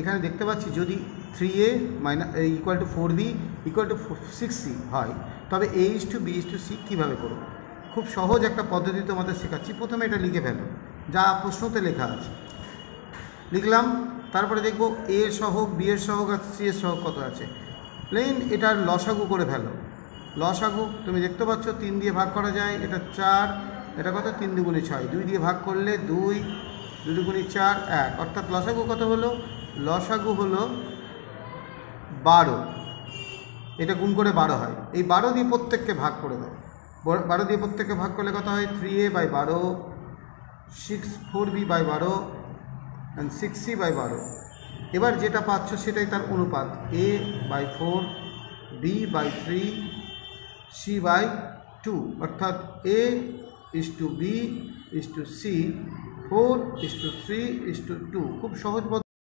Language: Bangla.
এখানে দেখতে পাচ্ছি যদি 3a equal to 4b equal to 6c হয় তবে a:b:c কীভাবে করব। খুব সহজ একটা পদ্ধতি তোমাদের শেখাচ্ছি। প্রথমে এটা লিখে ফেলো যা প্রশ্নতে লেখা আছে। লিখলাম, তারপরে দেখব a এর সহগ, b এর সহগ আর c এর সহগ কত আছে। প্লেন এটার লসাগু করে ফেলো। লসাগু তুমি দেখতে পাচ্ছ 3 দিয়ে ভাগ করা যায়, এটা 4, এটা কত 3 দুগুণে 6, 2 দিয়ে ভাগ করলে 2, 2 দুগুণে 4, 1, অর্থাৎ লসাগু কত হলো, লসাগু হলো 12। এটা গুণ করে 12 হয়। এই 12 দিয়ে প্রত্যেককে ভাগ করে দাও। 12 দিয়ে প্রত্যেককে ভাগ করলে কত হয়, 3a/12, 4b/12 অ্যান্ড 6c/12। এবার যেটা পাচ্ছ সেটাই তার অনুপাত, a/4, b/3, c/2, অর্থাৎ a:b:c, 4:3:2। খুব সহজ পদ্ধতি।